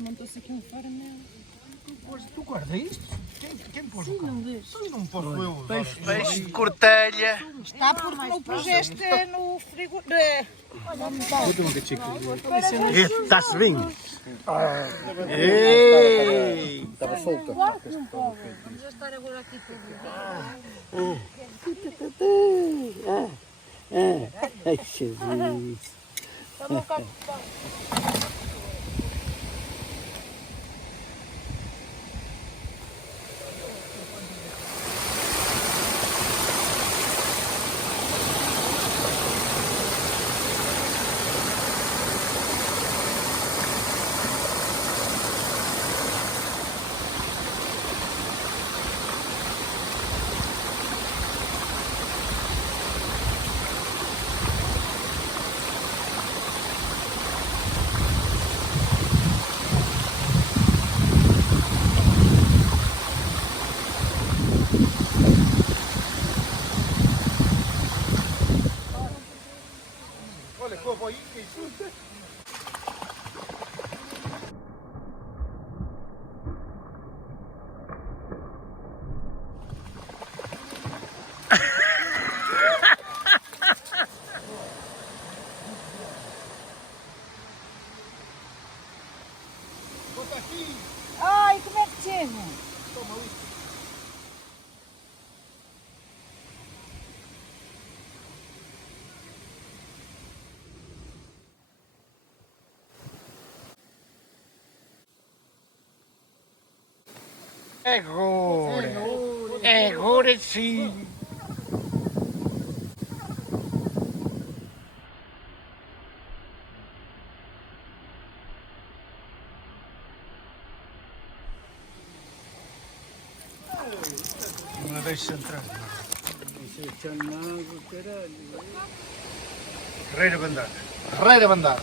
montou-se aqui um farmel. Tu guarda isto? Quem pôs o Não deixa. Não posso eu. Peixe de cortelha. Está porque não puseste no frigo. Está-se bem. Estava solta. Vamos estar agora aqui todo Ai, Jesus. Olha, com a boinha que isso. Bota aqui. Ai, como é que chega? Toma isso. Agora sim. Não deixa entrar. Isso é chamado, caralho. Ferreira Bandar. Ferreira Bandar.